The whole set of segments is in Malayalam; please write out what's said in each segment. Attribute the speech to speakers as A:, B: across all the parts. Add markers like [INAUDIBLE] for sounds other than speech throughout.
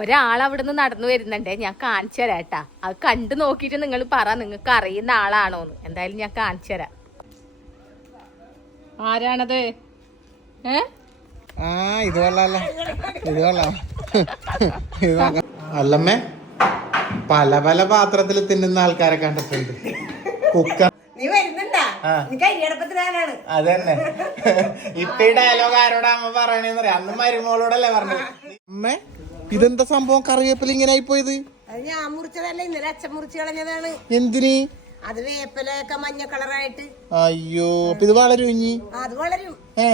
A: ഒരാൾ അവിടെ നിന്ന് നടന്നു വരുന്നുണ്ട്. ഞാൻ കാണിച്ചു തരാം കേട്ടാ. അത് കണ്ടു നോക്കിയിട്ട് നിങ്ങൾ പറ നിങ്ങൾക്ക് അറിയുന്ന ആളാണോന്ന്. എന്തായാലും ഞാൻ കാണിച്ചു തരാം. ആരാണത്? ഏ?
B: ആ ഇത് കൊള്ളാല്ല ഇത് കൊള്ളാം. ഇത് അല്ലമ്മേ പല പല പാത്രത്തിൽ തിന്നുന്ന ആൾക്കാരെ കണ്ടിട്ടുണ്ട്. കുക്ക
C: നീ വരുന്നുണ്ടാ?
B: അതന്നെ. ഇപ്പൊ ഈ ഡയലോഗ് ആരോടാ അമ്മ പറയണെന്ന് പറയാം അന്ന് മരുമോളോടല്ലേ പറഞ്ഞത്. അമ്മേ ഇതെന്താ സംഭവം? കറിവേപ്പില ഇങ്ങനെ ആയിപ്പോയത്
C: ഞാൻ മുറിച്ചതല്ല ഇന്നലെ അച്ഛൻ മുറിച്ച് കളഞ്ഞതാണ്.
B: എന്തിന്?
C: അത് വേപ്പിലൊക്കെ മഞ്ഞ കളറായിട്ട്.
B: അയ്യോ അപ്പൊ ഇത് വളരും ഇനി
C: അത് വളരും.
B: ഏ.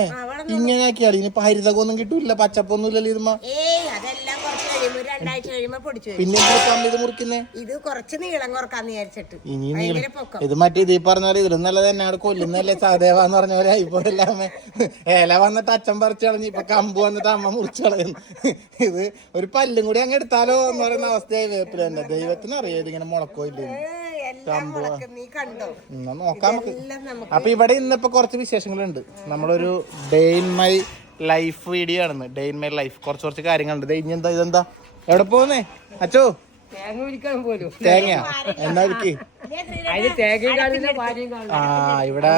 B: ഇങ്ങനെ ആക്കിയാൽ ഇനി ഹരിതകൊന്നും കിട്ടൂല പച്ചപ്പൊന്നും ഇല്ലല്ലോ ഇതുമ്മ.
C: ഏയ് അതെല്ലാം കുറച്ച് കഴിയുമ്പോ രണ്ടാഴ്ച കഴിയുമ്പോ പൊടിച്ചു
B: പിന്നെ ഇത് മുറിക്കുന്നേ?
C: ഇത് കുറച്ച് നീളം കുറക്കാന്ന് വിചാരിച്ചിട്ട്.
B: ഇനി നീളം- ഇത് മറ്റേ ഇത് പറഞ്ഞ പോലെ ഇതിലും നല്ലത് എന്നാണ് കൊല്ലുന്നല്ലേ സഹദേവ എന്ന് പറഞ്ഞ പോലെ ഇപ്പൊ അമ്മ. ഏല വന്നിട്ട് അച്ഛൻ പറിച്ചു കളഞ്ഞു ഇപ്പൊ കമ്പ് വന്നിട്ട് അമ്മ മുറിച്ചു കളയുന്നു ഇത് ഒരു പല്ലും കൂടി അങ്ങ് എടുത്താലോ എന്ന് പറയുന്ന അവസ്ഥയായി വേപ്പില തന്നെ ദൈവത്തിന് അറിയാം ഇതിങ്ങനെ മുളക്കോ ഇല്ലേ നോക്കാം നമുക്ക്. അപ്പൊ ഇവിടെ ഇന്നിപ്പോ കുറച്ച് വിശേഷങ്ങളുണ്ട്. നമ്മളൊരു day in my life video ആണെന്ന്. Day in my life. കുറച്ച് കുറച്ച് കാര്യങ്ങളുണ്ട്. ഇനി എന്താ ഇതെന്താ? എവിടെ പോകുന്നേ അച്ചോ?
D: തേങ്ങ വിളിക്കാൻ പോലും.
B: തേങ്ങ? എന്നാ
D: അതിന് ഭാര്യയും
B: ആ ഇവിടെ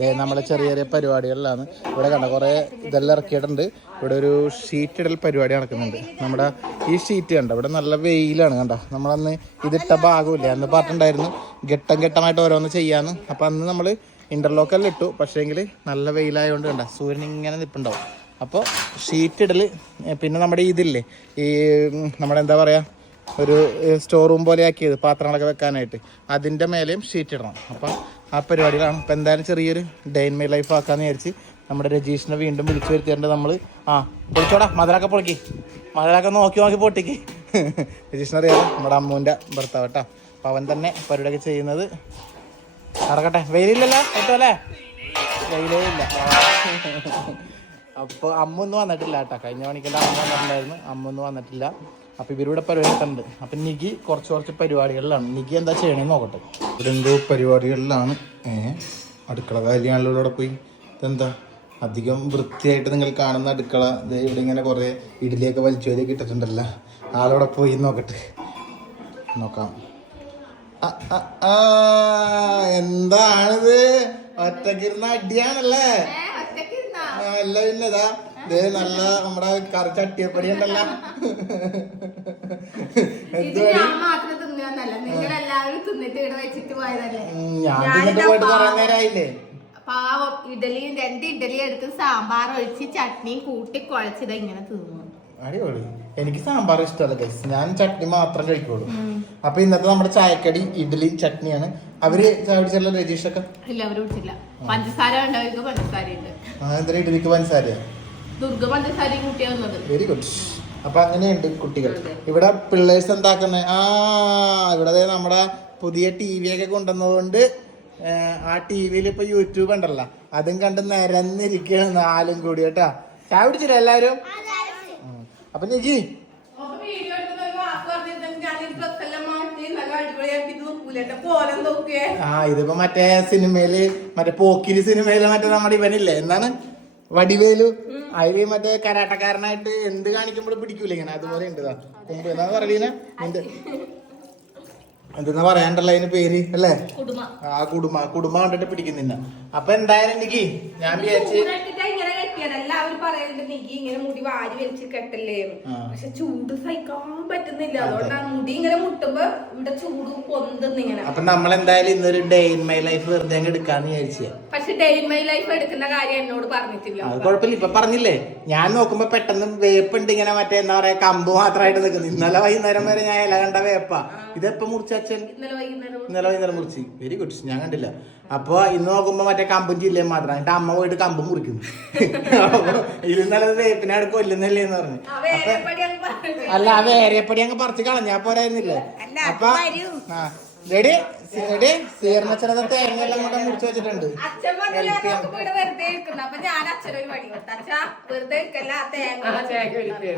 B: ദേ നമ്മളെ ചെറിയ ചെറിയ പരിപാടികളിലാണ്. ഇവിടെ കണ്ട കുറെ ഇതെല്ലാം ഇറക്കിയിട്ടുണ്ട്. ഇവിടെ ഒരു ഷീറ്റ് ഇടൽ പരിപാടി നടക്കുന്നുണ്ട്. നമ്മുടെ ഈ ഷീറ്റ് കണ്ട ഇവിടെ നല്ല വെയിലാണ് കണ്ട. നമ്മളന്ന് ഇതിട്ട ഭാഗമില്ല? അന്ന് പറഞ്ഞിട്ടുണ്ടായിരുന്നു ഘട്ടം ഘട്ടമായിട്ട് ഓരോന്ന് ചെയ്യാന്ന്. അപ്പൊ അന്ന് നമ്മൾ ഇന്റർലോക്കെല്ലാം ഇട്ടു. പക്ഷേങ്കിൽ നല്ല വെയിലായതുകൊണ്ട് കണ്ട സൂര്യൻ ഇങ്ങനെ നിൽപ്പുണ്ടാവും അപ്പോൾ ഷീറ്റ് ഇടൽ പിന്നെ നമ്മുടെ ഇതില്ലേ ഈ നമ്മുടെ എന്താ പറയാ ഒരു സ്റ്റോർ റൂം പോലെ ആക്കിയത് പാത്രങ്ങളൊക്കെ വെക്കാനായിട്ട്. അതിന്റെ മേലെയും ഷീറ്റ് ഇടണം. അപ്പം ആ പരിപാടികളാണ്. അപ്പം എന്തായാലും ചെറിയൊരു ഡൈൻ മേ ലൈഫ് ആക്കാന്ന് വിചാരിച്ച് നമ്മുടെ രജീഷിനെ വീണ്ടും വിളിച്ചു വരുത്തേണ്ടത് നമ്മൾ ആ പൊളിച്ചോടാ മധുരൊക്കെ പൊളിക്കി. മധുരൊക്കെ നോക്കി നോക്കി പൊട്ടിക്ക്. [LAUGHS] രജീഷിനെ അറിയാമോ നമ്മുടെ അമ്മൂന്റെ ഭർത്താവ് കേട്ടോ. അപ്പം അവൻ തന്നെ പരിപാടിയൊക്കെ ചെയ്യുന്നത്. നടക്കട്ടെ. വെയിലില്ലല്ലോ കേട്ടോല്ലേ വെയിലേ ഇല്ല. [LAUGHS] അപ്പോൾ അമ്മ ഒന്നും വന്നിട്ടില്ല കേട്ടോ. കഴിഞ്ഞ മണിക്കല്ല അമ്മ വന്നിട്ടുണ്ടായിരുന്നു. അമ്മ ഒന്നും വന്നിട്ടില്ല. അപ്പോൾ ഇവരിവിടെ പരിപാടിയിട്ടുണ്ട്. ഉണ്ട് അപ്പം നിഗി കുറച്ച് കുറച്ച് പരിപാടികളിലാണ്. നികി എന്താ ചെയ്യണേ നോക്കട്ടെ. ഇവിടെ എന്തോ പരിപാടികളിലാണ്. ഏ അടുക്കള കാര്യങ്ങളിലൂടെ പോയി. ഇതെന്താ? അധികം വൃത്തിയായിട്ട് നിങ്ങൾ കാണുന്ന അടുക്കള. ദേ ഇവിടെ ഇങ്ങനെ കുറേ ഇഡ്ഡലിയൊക്കെ വലിച്ചു വരിയൊക്കെ ഇട്ടിട്ടുണ്ടല്ലോ. ആളോടെ പോയി നോക്കട്ടെ. നോക്കാം. എന്താണിത്? ഒറ്റക്കിരുന്ന അടിയാണല്ലേ? അല്ല പിന്നെതാ? ദേ നല്ല നമ്മുടെ കറി ചട്ടിയപ്പടി ഉണ്ടല്ലോ.
A: ഞാൻ തിന്നിട്ട്
B: പോയിട്ട് കുറെ നേരമായില്ലേ
A: പാവം ഇഡലിയും രണ്ട് ഇഡലി എടുത്ത് സാമ്പാർ ഒഴിച്ച് ചട്നിയും കൂട്ടി കുഴച്ചിട്ട് ഇങ്ങനെ തിന്നു.
B: അടിപൊളി. എനിക്ക് സാമ്പാർ ഇഷ്ടമല്ല ഗൈസ് ഞാൻ ചട്നി മാത്രം കഴിക്കുള്ളൂ. അപ്പൊ ഇന്നത്തെ നമ്മുടെ ചായക്കടി ഇഡ്ഡലി ചട്നിയാണ്. അവർ ചായ കുടിച്ചല്ലോ രജീഷൊക്കെ?
A: ഇല്ല അവർ കുടിച്ചില്ല. പഞ്ചസാര പഞ്ചസാര ഉണ്ട്
B: ആ ഇഡ്ഡലിക്ക് മനസ്സാരിയാ
A: ദുർഗ പഞ്ചസാര കൂട്ടിയാ വന്നത്.
B: വെരി ഗുഡ് അപ്പൊ അങ്ങനെയുണ്ട് കുട്ടികൾ. ഇവിടെ പിള്ളേഴ്സ് എന്താക്കുന്നത് ആ ഇവിടെ ദേ നമ്മുടെ പുതിയ ടി വി ഒക്കെ കൊണ്ടുവന്നതുകൊണ്ട് ആ ടി വിയിൽ ഇപ്പൊ യൂട്യൂബ് ഉണ്ടല്ലോ. അതും കണ്ട് നിരന്നിരിക്കുകയാണ് നാലും കൂടി കേട്ടാ. ചായ പിടിച്ചില്ല എല്ലാരും. അപ്പൊ നിജി ആ ഇതിപ്പോ മറ്റേ സിനിമയിൽ മറ്റേ പോക്കിരി സിനിമയിൽ മറ്റേ നമ്മുടെ ഇവനില്ലേ? എന്താണ്? വടിവേലു. അതിൽ മറ്റേ കരാട്ടക്കാരനായിട്ട് എന്ത് കാണിക്കുമ്പോഴും പിടിക്കൂല ഇങ്ങനെ. അതുപോലെ ഉണ്ട് കൊമ്പ് എന്താ പറയുന്ന എന്താ? എന്തെന്നാ പറയാണ്ടല്ലോ അതിന് പേര് അല്ലേ? ആ കുടുംബ. കുടുംബം കണ്ടിട്ട് പിടിക്കുന്നില്ല. അപ്പൊ എന്തായാലും എനിക്ക് ഞാൻ വിചാരിച്ച്
E: കെട്ടിയത് എല്ലാവരും പറയുന്നുണ്ട് നിക്ക് ഇങ്ങനെ മുടി വാരി വലിച്ച് കെട്ടല്ലേ പക്ഷെ ചൂട് സഹിക്കാൻ പറ്റുന്നില്ല. അതുകൊണ്ടാണ് മുടി ഇങ്ങനെ മുട്ടുമ്പോ ഇവിടെ ചൂട് പൊന്തുന്നു ഇങ്ങനെ.
B: അപ്പൊ നമ്മൾ എന്തായാലും ഇന്നൊരു ഡേ ഇൻ മൈ ലൈഫ് വെറുതെ എടുക്കാന്ന് വിചാരിച്ചേ.
E: പക്ഷെ ഡേ ഇൻ മൈ ലൈഫ് എടുക്കുന്ന കാര്യം എന്നോട് പറഞ്ഞിട്ടില്ല.
B: അത് കുഴപ്പമില്ല. ഇപ്പൊ പറഞ്ഞില്ലേ? ഞാൻ നോക്കുമ്പോ പെട്ടെന്ന് വേപ്പുണ്ട് ഇങ്ങനെ മറ്റേ എന്താ പറയാ കമ്പ് മാത്രമായിട്ട് നിൽക്കുന്നു ഇന്നലെ വൈകുന്നേരം വരെ ഞാൻ ഇല കണ്ട വേപ്പ. ഇതെപ്പോ മുറിച്ച അച്ഛൻ?
E: ഇന്നലെ വൈകുന്നേരം
B: മുറിച്ച്. വെരി ഗുഡ് ഞാൻ കണ്ടില്ല. അപ്പൊ ഇന്ന് നോക്കുമ്പോ മറ്റേ കമ്പും ചില്ലയും മാത്രം. എന്നിട്ട് അമ്മ പോയിട്ട് കമ്പും മുറിക്കും [LAUGHS] അപ്പൊ ഇത് അവിടെ വേപ്പിനാട് കൊല്ലുന്നല്ലേ എന്ന് പറഞ്ഞു. അല്ല ആ ഏരിയപ്പടി അങ്ങ് പറിച്ചു കളഞ്ഞാ പോരായിരുന്നില്ലേ? അപ്പൊ
C: അത്
B: റെഡി? റെഡി? സീർണച്ചനത്തെ തേങ്ങ എല്ലാം കൂടെ മുറിച്ച് വെച്ചിട്ടുണ്ട്.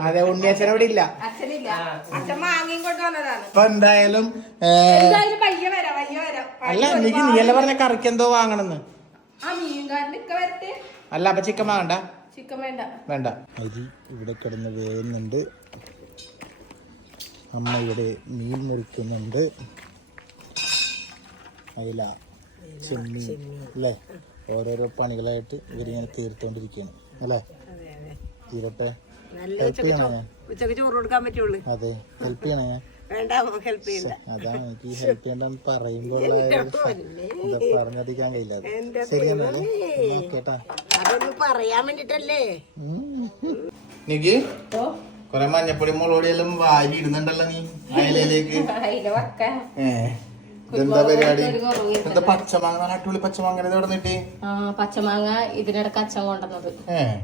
B: അതെ ഉണ്ണിയച്ഛൻ ഇവിടെ ഇല്ല. അപ്പൊ എന്തായാലും
E: എന്തായാലും വയ്യ വരാം വയ്യ വരാം.
B: അല്ല എനിക്ക് നീ അല്ല പറഞ്ഞ കറിക്ക് എന്തോ വാങ്ങണെന്ന്
E: ആ മീൻകാരനൊക്കെ വരട്ടെ.
B: അല്ല അപ്പൊ ചിക്കൻ
E: വേണ്ട?
B: വേണ്ട. അരി ഇവിടെ കിടന്ന് വേകുന്നുണ്ട് അമ്മ ഇവിടെ മീൻ മുറിക്കുന്നുണ്ട്. അയില ചെമ്മീൻ അല്ലേ? ഓരോരോ പണികളായിട്ട് ഇവരിങ്ങനെ തീർത്തോണ്ടിരിക്കുകയാണ് അല്ലേ? തീരട്ടെ? ഹെൽപ്പ് ചെയ്യണേ ഞാൻ? അതെ. ഹെൽപ്പ് ചെയ്യണേ ഞാൻ?
C: വേണ്ട ഹെൽപ്പ് ചെയ്യണ്ട.
B: അതാണ് എനിക്ക് ഈ ഹെൽപ്പ് ചെയ്യണ്ടെന്ന് പറയുമ്പോൾ പറഞ്ഞധിക്കാൻ കഴിയില്ല കേട്ടാ
C: അതൊന്ന് പറയാൻ വേണ്ടിട്ടല്ലേ?
B: നിക്ക്. കൊറേ മഞ്ഞപ്പൊടി മുളകൊടിയെല്ലാം വാരി ഇടുന്നുണ്ടല്ലോ നീ അയലയിലേക്ക്. [LAUGHS] എന്താ പരിപാടി? എന്താ പച്ചമാങ്ങ? അടിപൊളി പച്ചമാങ്ങ
A: പച്ചമാങ്ങ ഇതിനിടക്ക് അച്ഛൻ കൊണ്ടുവന്നത്.
B: ഏഹ്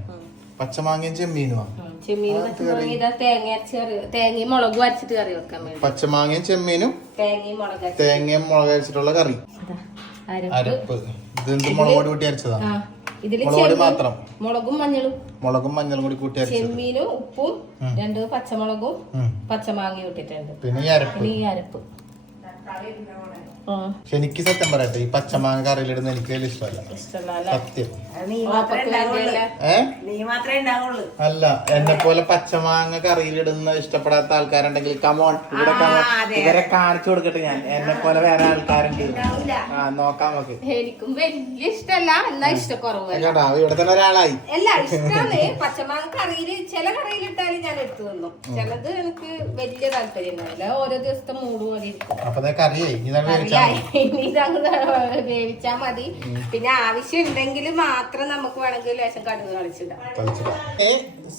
B: പച്ചമാങ്ങയും ചെമ്മീനുമാ
A: ഉം. ചെമ്മീൻ പച്ചമാങ്ങ ഇതാ തേങ്ങ അരച്ച് കറി തേങ്ങയും മുളകും അരച്ചിട്ട് കറി വെക്കാൻ വേണ്ടി.
B: പച്ചമാങ്ങയും ചെമ്മീനും
A: തേങ്ങയും മുളക്
B: തേങ്ങയും മുളക് അരച്ചിട്ടുള്ള കറി.
A: അരപ്പ്.
B: ഇത് ഇതെന്ത് മുളക് പൊടി കൂട്ടി അരച്ചതാ?
A: ഇതിൽ
B: മാത്രം.
A: മുളകും മഞ്ഞളും.
B: മുളകും മഞ്ഞളും കൂടി കൂട്ടി
A: ചെമ്മീനും ഉപ്പും രണ്ട് പച്ചമുളകും പച്ചമാങ്ങയും ഇട്ടിട്ടുണ്ട്.
B: പിന്നെ ഈ അരപ്പ്
A: പിന്നെ ഈ അരപ്പ് ആ
B: പക്ഷെ എനിക്ക് സത്യം പറയട്ടെ ഈ പച്ചമാങ്ങ കറിയിലിടുന്ന എനിക്ക് വലിയ ഇഷ്ടമല്ല.
A: ഇഷ്ടമല്ല
B: സത്യം. അല്ല എന്നെ പോലെ പച്ചമാങ്ങ കറിയിലിടുന്ന ഇഷ്ടപ്പെടാത്ത ആൾക്കാരുണ്ടെങ്കിൽ കമോൺ ഇവിടെ കമോൺ ഇവരെ കാണിച്ചു കൊടുക്കട്ടെ ഞാൻ. എന്നെ പോലെ വേറെ ആൾക്കാരുണ്ട്. ആ നോക്കാം നമുക്ക്.
A: എനിക്കും വലിയ ഇഷ്ടമല്ല എന്നാ ഇഷ്ടക്കുറവ്.
B: കേട്ടോ ഇവിടെ തന്നെ ഒരാളായി.
A: അല്ല ഇഷ്ടമാണ് പച്ചമാങ്ങ കറിയിൽ ചില കറിയിലിട്ടാലും ഞാൻ എടുത്തു തന്നു. ചിലത് എനിക്ക് വലിയ താല്പര്യം ഉണ്ടാവില്ല ഓരോ ദിവസത്തെ മൂട് പോലെ ഇരിക്കും.
B: കറിയായി. [LAUGHS] വേവിച്ചാ മതി.
A: ഇനി ഇതങ്ങ് മതി. പിന്നെ ആവശ്യം ഉണ്ടെങ്കിൽ മാത്രം നമുക്ക് വേണമെങ്കിൽ ലേശം കടുക് കളിച്ചിടാം
B: ഏ,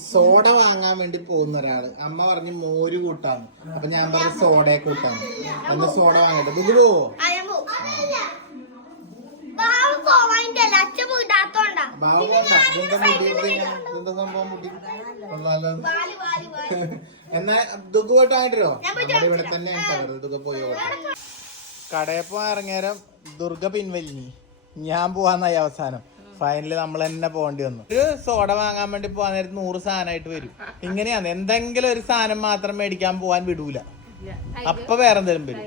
B: സോഡ വാങ്ങാൻ വേണ്ടി പോകുന്ന ഒരാൾ. അമ്മ പറഞ്ഞ് മോര് കൂട്ടാന്ന്. അപ്പൊ ഞാൻ പറഞ്ഞ സോഡയെ കൂട്ടാന്ന്. അന്ന് സോഡ വാങ്ങട്ടെ ഇത് പോവോ? എന്നാ ദുഃഖ പോയിട്ട് വാങ്ങിട്ടോ നമ്മുടെ ഇവിടെ തന്നെ ദുഃഖ പോയി കടയിൽ പോകാൻ ഇറങ്ങിയാരം ദുർഗ പിൻവലിഞ്ഞി. ഞാൻ പോവാന്നായി അവസാനം. ഫൈനലി നമ്മൾ തന്നെ പോകേണ്ടി വന്നു. ഒരു സോഡ വാങ്ങാൻ വേണ്ടി പോകാൻ നേരത്ത് നൂറ് സാധനമായിട്ട് വരും. ഇങ്ങനെയാണ്. എന്തെങ്കിലും ഒരു സാധനം മാത്രം മേടിക്കാൻ പോവാൻ വിടൂല. അപ്പൊ വേറെന്തെങ്കിലും വരും.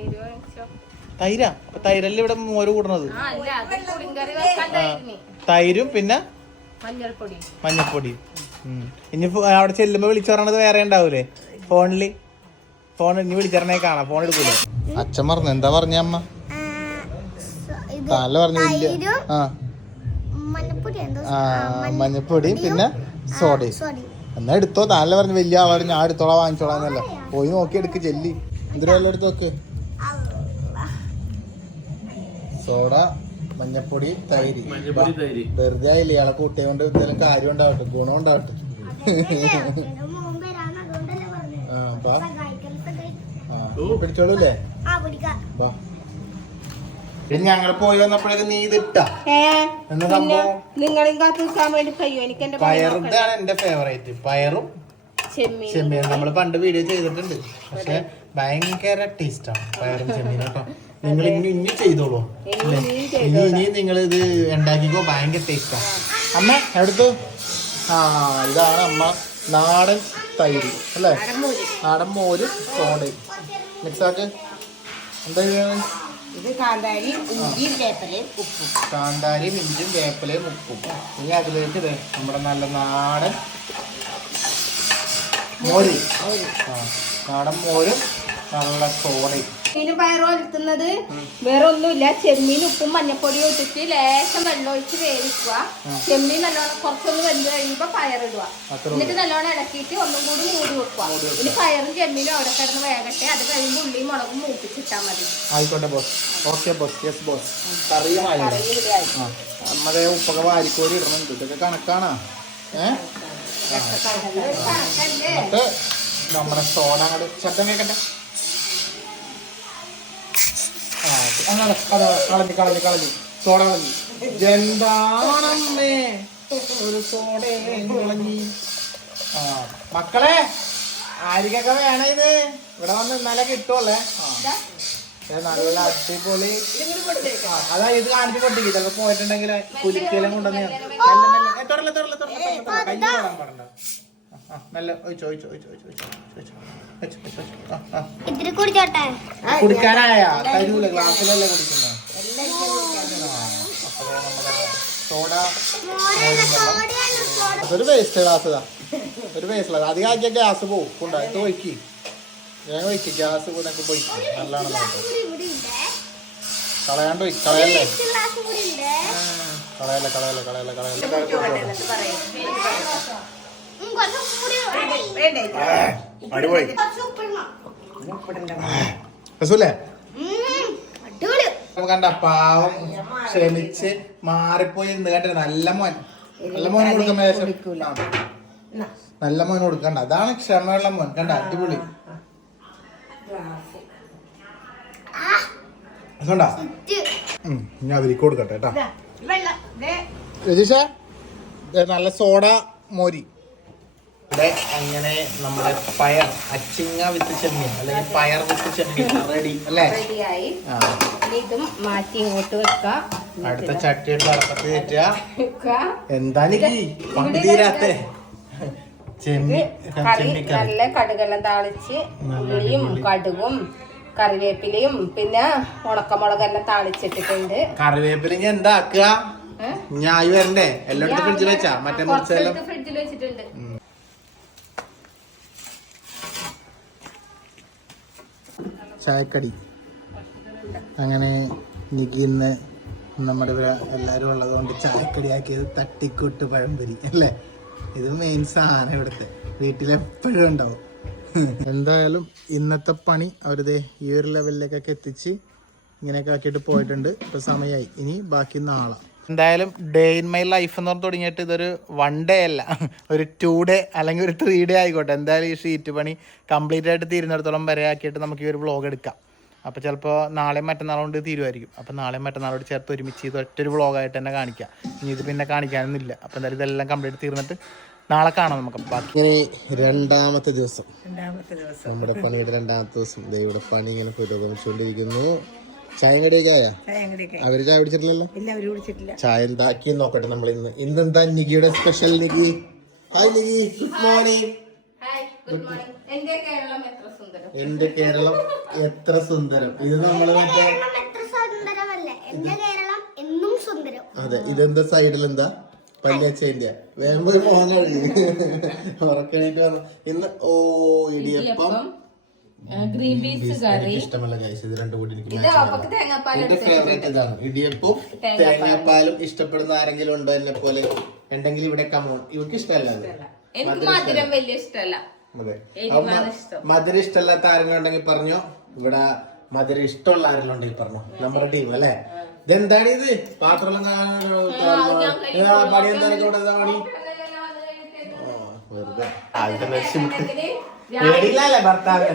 B: തൈര. തൈരല്ല ഇവിടെ മോര് കൂടണത്? തൈരും പിന്നെ
A: മഞ്ഞൾപ്പൊടി.
B: മഞ്ഞപ്പൊടി ഇനി അവിടെ ചെല്ലുമ്പോ വിളിച്ചു പറയണത് വേറെ ഉണ്ടാവൂലേ? ഫോണിൽ. ഫോൺ ഇനി വിളിച്ചറിനെ കാണാം. ഫോൺ എടുക്കൂലേ? അച്ഛൻ പറഞ്ഞു എന്താ പറഞ്ഞ അമ്മ? തല പറഞ്ഞു മഞ്ഞപ്പൊടിയും ആ. ആ മഞ്ഞപ്പൊടി പിന്നെ സോഡയും. എന്നാ എടുത്തോ താല പറഞ്ഞു വലിയ ആളാണ് ഞാൻ എടുത്തോളാം വാങ്ങിച്ചോളാന്നല്ല പോയി നോക്കി എടുക്ക് ചെല്ലി എന്തിനാ എല്ലാം എടുത്ത് നോക്ക്? സോഡ മഞ്ഞപ്പൊടി തൈര്. വെറുതെ ആയില്ലേ? ഇയാളെ കൂട്ടിയെ കൊണ്ട് എന്തെങ്കിലും കാര്യം ഉണ്ടാവട്ടെ ഗുണം ഉണ്ടാവട്ടെ. ആ ബാ. ആ പിടിച്ചോളൂല്ലേ? ഞങ്ങൾ പോയി വന്നപ്പോഴേക്ക് നീ ഇതിട്ടാ
A: കാത്തു നിൽക്കാൻ വേണ്ടി എനിക്ക് എന്റെ
B: ഫേവറേറ്റ് പയറും
A: ചെമ്മീനും.
B: ചെമ്മീൻ നമ്മൾ പണ്ട് വീഡിയോ ചെയ്തിട്ടുണ്ട്. പക്ഷെ ഭയങ്കര ടേസ്റ്റാണ് പയറും [LAUGHS] കേട്ടോ. നിങ്ങൾ ഇനി ഇനി ചെയ്തോളൂ? ഇനി ഇനി നിങ്ങൾ ഇത് ഉണ്ടാക്കിക്കോ ഭയങ്കര ടേസ്റ്റാണ് അമ്മ എടുത്തു ആ ഇതാണ് അമ്മ നാടൻ തൈര് അല്ലേ? നാടൻ മോര്. സോഡയും മിക്സ് ആക്ക്. എന്താ ചെയ്യണത്
C: ഇത് കാന്താരി ഇഞ്ചിയും പേപ്പറയും ഉപ്പും.
B: കാന്താരിയും ഇഞ്ചും വേപ്പലയും ഉപ്പും. ഇനി അതിലേക്ക് നമ്മുടെ നല്ല നാടൻ മോര്. ആ നാടൻ മോരും നല്ല
A: പയറും ഒലത്തുന്നത്. വേറെ ഒന്നുമില്ല. ചെമ്മീൻ ഉപ്പും മഞ്ഞപ്പൊടിയും ഇട്ടിട്ട് ലേശം വെള്ളം ഒഴിച്ച് വേവിക്കുക. ചെമ്മീൻ നല്ലോണം കുറച്ചൊന്ന് വെന്ത് കഴിയുമ്പോ പയറിടുക എന്നിട്ട് നല്ലോണം ഇളക്കിയിട്ട് ഒന്നും കൂടി മൂടി വെക്കുക. ഇനി പയറും ചെമ്മീനും അവിടെ കിടന്ന് വേകട്ടെ. അത് കഴിയുമ്പോൾ ഉള്ളിയും മുളകും മൂപ്പിച്ചിട്ടാൽ മതി.
B: ആയിക്കോട്ടെ boss okay boss yes boss കറിയുമായി? നമ്മുടെ ഉപ്പൊക്കെ വാരിക്കോരി ഇടണുണ്ട്. ഇതൊക്കെ കണക്കാണാ. ഏഹ് നമ്മുടെ സോഡ അങ്ങോട്ട് ശബ്ദം കേൾക്കട്ടെ അങ്ങനെ കട കളഞ്ഞു കളഞ്ഞു കളഞ്ഞു സോഡ കളഞ്ഞു ആ മക്കളെ ആരിക്കൊക്കെ വേണ ഇത്? ഇവിടെ വന്ന് ഇന്നലെ കിട്ടുമല്ലേ നല്ല അടിപൊളി. അതാ ഇത് കാണിച്ചു കൊണ്ടിരിക്കും ചിലപ്പോ പോയിട്ടുണ്ടെങ്കിൽ കുലിക്കലും കൊണ്ടുവന്ന് തുറല്ല തുറല്ല തുറല്ല കൈ പാടാൻ പാടണ്ട
F: നല്ല
B: കുടിക്കാനായ? ഗ്ലാസ്സിലല്ലേ കുടിക്കുന്നത് സോഡ വേസ്റ്റ് ഗ്ലാസ് ഒരു വേസ്റ്റ് അധികം ആക്കിയ ഗ്യാസ് പോകും കൊണ്ടായിട്ട് ഒഴിക്കി. ഞാൻ ഒഴിക്കി. ഗ്യാസ് കൂടൊക്കെ പോയിക്കും നല്ലോണം കളയാണ്ട് പോയി കളയല്ലേ? കളയല്ലേ കളയല്ലേ കളയല്ലേ കളയല്ലേ. അടിപൊളി. രസൂല്ലേ? നമുക്ക് കണ്ട പാവം ക്ഷമിച്ച് മാറിപ്പോയി ഇന്ന് നല്ല മോൻ. നല്ല മോൻ കൊടുക്കുന്ന. നല്ല മോൻ കൊടുക്കണ്ട. അതാണ് ക്ഷമയുള്ള മോൻ. കണ്ട അടിപൊളി. അതുകൊണ്ടാ ഞാൻ അതിലേക്ക് കൊടുക്കട്ടെ കേട്ടാ. രജീഷ നല്ല സോഡ മോരി. ഇവിടെ അങ്ങനെ നമ്മുടെ പയർ അച്ചിങ്ങ വിത്ത് ചെമ്മീൻ അല്ലെങ്കിൽ പയർ വിത്ത് ചെമ്മീൻ. റെഡി അല്ലേ?
A: റെഡിയായി ഇതും മാറ്റി ഇങ്ങോട്ട് വെക്കാം.
B: അടുത്ത ചട്ടിയുടെ അടപ്പത്ത്
A: വെക്കാം.
B: എന്താ തീരാത്തെ.
A: കറി നല്ല കടുകെല്ലാം താളിച്ച് ഉള്ളിയും കടുകും കറിവേപ്പിലയും പിന്നെ ഉണക്കമുളകെല്ലാം താളിച്ചിട്ടിട്ടുണ്ട്.
B: കറിവേപ്പില ഞാൻ എന്താ ആക്കുക
A: ഏ?
B: ഞാൻ വരണ്ടേ? എല്ലായിടത്തും ഫ്രിഡ്ജിൽ വെച്ചാ? മറ്റേ
A: ഫ്രിഡ്ജിൽ വെച്ചിട്ടുണ്ട്.
B: ചായക്കടി. അങ്ങനെ നികിന്ന് നമ്മുടെ ഇവിടെ എല്ലാവരും ഉള്ളതുകൊണ്ട് ചായക്കടിയാക്കിയത് തട്ടിക്കൂട്ട് പഴംപൊരി അല്ലേ? ഇത് മെയിൻ സാധനം ഇവിടുത്തെ. വീട്ടിലെപ്പോഴും ഉണ്ടാവും. എന്തായാലും ഇന്നത്തെ പണി അവരുടെ ഈ ഒരു ലെവലിലേക്കൊക്കെ എത്തിച്ച് ഇങ്ങനെയൊക്കെ ആക്കിയിട്ട് പോയിട്ടുണ്ട്. ഇപ്പോൾ സമയമായി ഇനി ബാക്കി നാളെ. എന്തായാലും ഡേ ഇൻ മൈ ലൈഫ് എന്ന് പറഞ്ഞ് തുടങ്ങിയിട്ട് ഇതൊരു വൺ ഡേ അല്ല. ഒരു ടു ഡേ അല്ലെങ്കിൽ ഒരു ത്രീ ഡേ ആയിക്കോട്ടെ. എന്തായാലും ഈ ഷീറ്റ് പണി കംപ്ലീറ്റ് ആയിട്ട് തീരുന്നിടത്തോളം വരെ ആക്കിയിട്ട് നമുക്ക് ഈ ഒരു വ്ളോഗ് എടുക്കാം. അപ്പോൾ ചിലപ്പോൾ നാളെ മറ്റന്നാളും കൊണ്ട് തീരുമായിരിക്കും. അപ്പോൾ നാളെയും മറ്റന്നാളോട് ചേർത്ത് ഒരുമിച്ച് ഇത് ഒറ്റൊരു വ്ളോഗായിട്ട് തന്നെ കാണിക്കാം. ഇനി ഇത് പിന്നെ കാണിക്കാനൊന്നുമില്ല. അപ്പോൾ എന്തായാലും ഇതെല്ലാം കംപ്ലീറ്റ് തീർന്നിട്ട് നാളെ കാണാം നമുക്ക്. ബാക്കി ഇങ്ങനെ രണ്ടാമത്തെ ദിവസം.
C: രണ്ടാമത്തെ ദിവസം.
B: നമ്മുടെ പണിയുടെ രണ്ടാമത്തെ ദിവസം. ദേ ഇവിടെ പണി ഇങ്ങനെ പുരോഗമിച്ചുകൊണ്ടിരിക്കുന്നു. ചായ കടിയൊക്കെ ആയാ?
C: ചായ
B: അവർ ചായ പിടിച്ചിട്ടില്ലല്ലോ
C: ഇല്ല അവർ കുടിച്ചിട്ടില്ല.
B: ചായ എന്താക്കി നോക്കട്ടെ നമ്മൾ ഇന്ന്. ഇന്ന് എന്താ നികിയുടെ special Niki? Hi Niki. Good morning
A: hi good morning എന്റെ കേരളം എത്ര സുന്ദരം?
B: എന്റെ കേരളം എത്ര സുന്ദരം. ഇത് നമ്മൾ മറ്റേ
F: എത്ര സുന്ദരമല്ലേ? എന്റെ കേരളം എന്നും സുന്ദരം.
B: അതെ ഇതെന്താ സൈഡിൽ എന്താ? പല്ലേച്ചേന്റെ. വേഗം പോയി മോഹൻ വന്നു. ഇന്ന് ഓ ഇടിയപ്പം.
A: ഗ്രീൻ പീസ്
B: എനിക്ക് ഇഷ്ടമല്ല ഗൈസ് ഇത് രണ്ടും കൂടി എനിക്ക് എന്റെ ഫേവറേറ്റ് ഇതാണ്. തേങ്ങാപ്പാലും ഇഷ്ടപ്പെടുന്ന ആരെങ്കിലും ഉണ്ടോ എന്നെ പോലെ? ഉണ്ടെങ്കിൽ ഇവിടെ കമോൺ ഇവർക്ക് ഇഷ്ടമല്ല.
A: എനിക്ക് മധുരം വലിയ ഇഷ്ടമല്ല.
B: മധുരം ഇഷ്ടമല്ലാത്ത ആരെങ്കിലും ഉണ്ടെങ്കിൽ പറഞ്ഞോ. ഇവിടെ മധുരം ഇഷ്ടമുള്ള ആരെങ്കിലും ഉണ്ടെങ്കിൽ പറഞ്ഞോ. നമ്മുടെ ടീം അല്ലേ? ഇതെന്താണ് ഇത്? പാത്രം പണി എന്താണ് വെറുതെ. പേടിയില്ലല്ലേ ഭർത്താവ്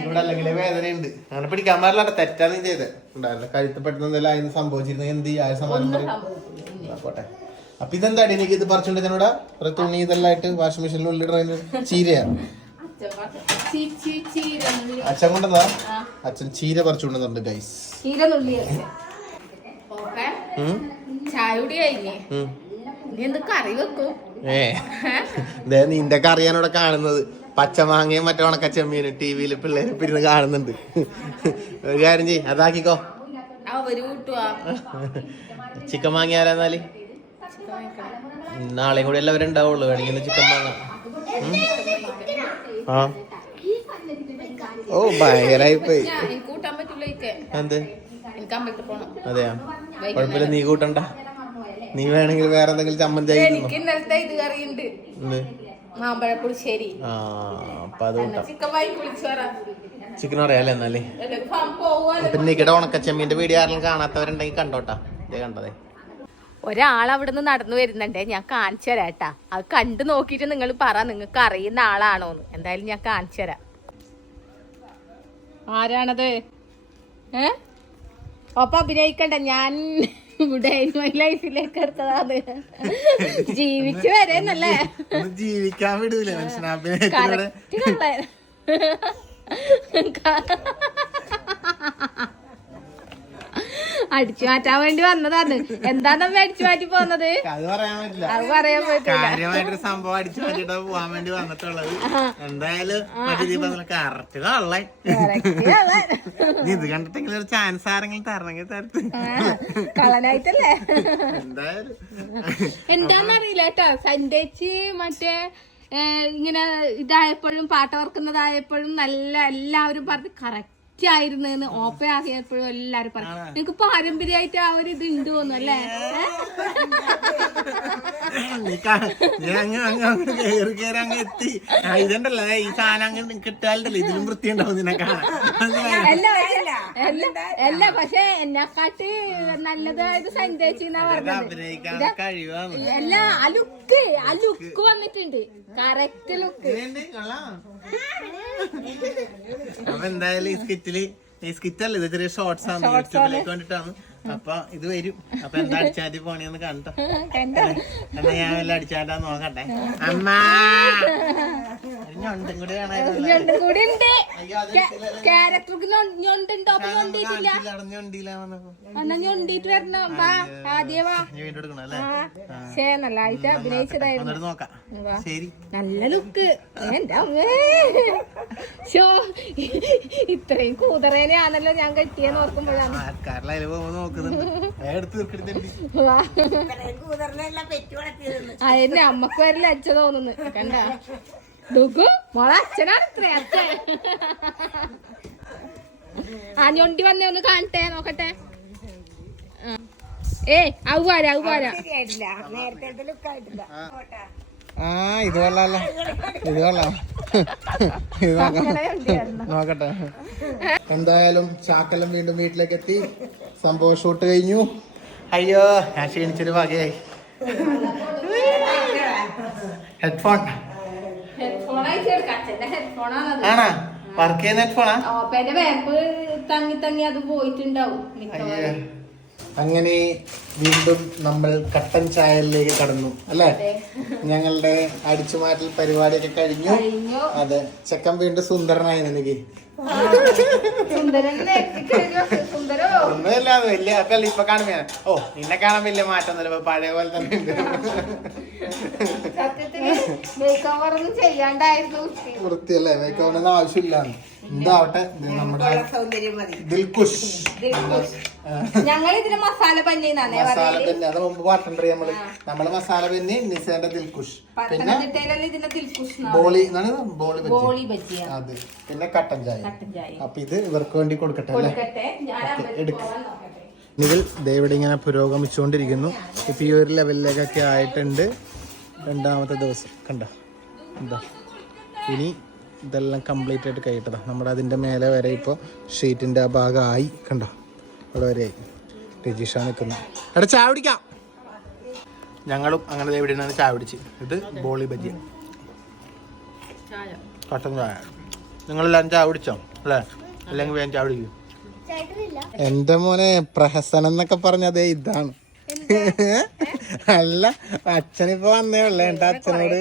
B: ഇവിടെ അല്ലെങ്കിൽ വേദനയുണ്ട്. അങ്ങനെ പിടിക്കാൻ പാടില്ല തെറ്റാണ് ചെയ്തത്. ഉണ്ടാവില്ല കഴുത്ത് പെട്ടെന്ന് എന്തെങ്കിലും ആയിരുന്നു സംഭവിച്ചിരുന്നെങ്കിൽ എന്ത് ചെയ്യും? ആ സമാനം പോട്ടെ. അപ്പൊ ഇതെന്താ എനിക്ക് ഇത് പറിച്ചുണ്ട് ഞാനിവിടെ തുണി ഇതെല്ലാം ആയിട്ട് വാഷിംഗ് മെഷീനിൽ ഉള്ളിടുന്ന ചീരയാ. അച്ഛൻ കൊണ്ടുവന്നാ അച്ഛൻ ചീര പറിച്ചുകൊണ്ടുവന്നുണ്ട് ഗൈസ്
A: ചായ കുടി കഴിഞ്ഞേ. നീ എന്ത് കറി വെക്കും?
B: ഏ. ദേ നിന്റെ അറിയാനോടെ കാണുന്നത്. പച്ചമാങ്ങയും മറ്റേ ഉണക്ക ചെമ്മീനും ടി വിയിൽ പിള്ളേര് പിരിന്ന് കാണുന്നുണ്ട്. ഒരു കാര്യം ചെയ് അതാക്കിക്കോ.
A: ചിക്കൻ കൂട്ടുവാ
B: എന്നാൽ? നാളെയും കൂടി എല്ലാവരും ഉണ്ടാവുള്ളൂ വേണമെങ്കിൽ ചിക്കൻ വാങ്ങാം. ആ. ഓ ഭയങ്കരായി പോയി. എന്ത്? അതെയാ? കുഴപ്പമില്ല നീ കൂട്ടണ്ട. നീ വേണമെങ്കിൽ വേറെ എന്തെങ്കിലും ചമ്മന്തി.
A: എനിക്ക് ഇന്നലത്തെ ഇത് കറിയുണ്ട്.
B: ആ അപ്പൊ
A: ചിക്കൻ വാങ്ങി
B: അറിയാലേ എന്നാലേ പിന്നെ നിക്കടെ ഉണക്കച്ചെമ്മീന്റെ വീഡിയോ ആരെങ്കിലും കാണാത്തവരുണ്ടെങ്കിൽ കണ്ടോട്ടാ. ഇതേ കണ്ടതേ.
A: ഒരാൾ അവിടുന്ന് നടന്നു വരുന്നുണ്ട്. ഞാൻ കാണിച്ചു തരാം കേട്ടാ. അത് കണ്ടു നോക്കിയിട്ട് നിങ്ങൾ പറ നിങ്ങൾക്ക് അറിയുന്ന ആളാണോന്ന് എന്തായാലും ഞാൻ കാണിച്ചു തരാം. ആരാണത്? ഏ? ഒപ്പം അഭിനയിക്കണ്ട ഞാൻ ലൈഫിലേക്ക് എടുത്തതാണ്. [LAUGHS] ജീവിച്ചു വരെന്നല്ലേ
B: ജീവിക്കാൻ വിടൂലേ
A: കള്ളൻ. [LAUGHS] [LAUGHS] അടിച്ചു മാറ്റാൻ വേണ്ടി വന്നതാണ്. എന്താണെന്ന് അടിച്ചു മാറ്റി പോന്നത്?
B: അത് പറയാൻ പറ്റില്ല.
A: അത് പറയാൻ
B: കാര്യമായിട്ടൊരു സംഭവം അടിച്ചു മാറ്റിട്ട് പോവാൻ വേണ്ടി വന്നിട്ടുള്ളത്. എന്തായാലും കറക്റ്റ് ഇത് കണ്ടിട്ടെങ്കിലും ഒരു ചാൻസ് ആരെങ്കിലും തരണമെങ്കിൽ തരത്ത്
A: കളനായിട്ടല്ലേ
B: എന്തായാലും.
A: എന്താന്നറിയില്ല കേട്ടോ സന്ധ്യച്ച് മറ്റേ ഇങ്ങനെ ഇതായപ്പോഴും പാട്ട് ഓർക്കുന്നതായപ്പോഴും നല്ല എല്ലാവരും പറഞ്ഞ് കറക്റ്റ് ആയിരുന്നു ഓപ്പ ആക്കിയപ്പോഴും എല്ലാരും പറഞ്ഞു. നിങ്ങക്ക് പാരമ്പര്യമായിട്ട് ആ ഒരു ഇത് ഉണ്ട് തോന്നുന്നു അല്ലേ?
B: എത്തി. ആ, ഇതുണ്ടല്ലോ. ഈ സാധനം അങ്ങ് കിട്ടാലുണ്ടല്ലോ ഇതിലും വൃത്തിയുണ്ടാവും നിന്നെ കാണാൻ
A: അല്ല പക്ഷെ അല്ല അല്ല പക്ഷെ എന്നെക്കാട്ട് നല്ലതായത് എന്നാ
B: ഇതൊക്കെ
A: പറഞ്ഞത്. അല്ല ആ ലുക്ക് ആ ലുക്ക് വന്നിട്ടുണ്ട്. Correct look.
B: അപ്പൊ എന്തായാലും ഈ സ്കിറ്റിൽ സ്കിറ്റ് അല്ലേ? ഇത് ചെറിയ ഷോർട്സ് ആണ് യൂട്യൂബിലേക്ക് വേണ്ടിട്ടാണ് അപ്പൊ ഇത് വരും. അപ്പൊ എന്താ അടിച്ചാട്ടി പോണെന്ന് കണ്ടോ? എന്നാ ഞാൻ വല്ല അടിച്ചാട്ടാ നോക്കട്ടെ. അമ്മ! ഞണ്ടും കൂടി.
A: ഞണ്ടും കൂടി ഉണ്ട്. ക്യാരക്ടർക്ക് ഞണ്ടുണ്ടോ. അപ്പൊ ഞണ്ടിട്ടില്ല
B: കാണിച്ചില്ല, അവിടെ ഞണ്ടില്ല വന്നപ്പോ.
A: എന്നാ ഞണ്ടിട്ട് വരണം? വാ ആദ്യം ശേ അഭിനയിച്ചതായിരുന്നു. നല്ല ലുക്ക്. എന്താ ഷോ ഇത്രയും കൂതറേനെയാണല്ലോ ഞാൻ കെട്ടിയെന്ന് ഓർക്കുമ്പോഴാണ്.
C: വളർത്തിയതെന്ന്.
A: അതെന്നെ അമ്മയ്ക്ക് വരില്ല അച്ഛ തോന്നുന്നു. കണ്ട? മോളെ അച്ഛനാണ് ഇത്ര അച്ഛൻ. ആ ഞൊണ്ടി വന്നേ ഒന്ന് കാണട്ടെ നോക്കട്ടെ. ഏ ഏയ് അത് പോരാ അത് പോരാ
B: ആ ഇത് കൊള്ളാല്ല ഇത് കൊള്ളാം ഇത് നോക്കട്ടെ. എന്തായാലും ചാക്കലം വീണ്ടും വീട്ടിലേക്ക് എത്തി സംഭവം ഷൂട്ട് കഴിഞ്ഞു. അയ്യോ ഞാൻ ക്ഷീണിച്ചൊരു വകയായി. ഹെഡ്ഫോൺ. ആണാ വർക്ക് ചെയ്യുന്ന ഹെഡ്ഫോണാ
A: ഓപ്പേന്റെ വേപ്പ് തങ്ങി തങ്ങി അത് പോയിട്ടുണ്ടാവും
B: അങ്ങനെ വീണ്ടും നമ്മൾ കട്ടൻ ചായലിലേക്ക് കടന്നു അല്ലെ? ഞങ്ങളുടെ അടിച്ചുമാറ്റൽ പരിപാടിയൊക്കെ കഴിഞ്ഞു. അതെ. ചെക്കൻ വീണ്ടും സുന്ദരനായി എനിക്ക് ഒന്നുമില്ല വലിയ അപ്പല്ല ഇപ്പൊ കാണുമ്പോ ഓ നിന്നെ കാണാൻ വലിയ മാറ്റം ഒന്നുമില്ല പഴയ പോലെ തന്നെ ഉണ്ട്.
A: സത്യത്തിൽ മേക്കോവർ ഒന്നും ചെയ്യാണ്ടായിരുന്നു.
B: വൃത്തിയല്ലേ? മേക്കോണിന് ആവശ്യമില്ല. എന്താവട്ടെ? ഇത് നമ്മുടെ ദിൽകുഷ്
A: ഞങ്ങൾ ഇതിന് മസാല പന്നീന്നാണേ
B: മസാല
A: പറയൽ
B: പെന്നി. അത് മുമ്പ് പറഞ്ഞിട്ടുണ്ട് നമ്മൾ. നമ്മൾ മസാല പന്നി നിസേന്റെ ദിൽകുഷ് പിന്നെ ബോളി ബോളി
A: ബോളി
B: അതെ. പിന്നെ കട്ടൻ ചായ. അപ്പൊ ഇത് ഇവർക്ക് വേണ്ടി കൊടുക്കട്ടെ അല്ലേ? എടുക്ക്. ഇതിൽ ദൈവം ഇങ്ങനെ പുരോഗമിച്ചുകൊണ്ടിരിക്കുന്നു. ഇപ്പൊ ഈ ഒരു ലെവലിലേക്കൊക്കെ ആയിട്ടുണ്ട്. രണ്ടാമത്തെ ദിവസം. കണ്ട? എന്താ ഇനി ഇതെല്ലാം കംപ്ലീറ്റ് ആയിട്ട് കഴിയട്ടതാണ് നമ്മുടെ അതിന്റെ മേലെ വരെ ഇപ്പോൾ ഷീറ്റിന്റെ ആ ഭാഗമായി കണ്ടോ? അവിടെ വരെ ആയി. രജിഷ നിൽക്കുന്നു എടാ ചായ പിടിക്കാം ഞങ്ങളും അങ്ങനെ എവിടെയാണ് ചായ പിടിച്ച് ഇത് ബോളി ബജ്ജി. കട്ടൻ ചായ. നിങ്ങളെല്ലാവരും ചായ പിടിച്ചോ അല്ലേ? അല്ലെങ്കിൽ വേഗം ചായ പിടിക്കും മോനെ പ്രഹസനം എന്നൊക്കെ പറഞ്ഞതേ ഇതാണ്. [LAUGHS] അല്ല അച്ഛനിപ്പോ വന്നേ ഉള്ളേ. എന്റെ അച്ഛനോട്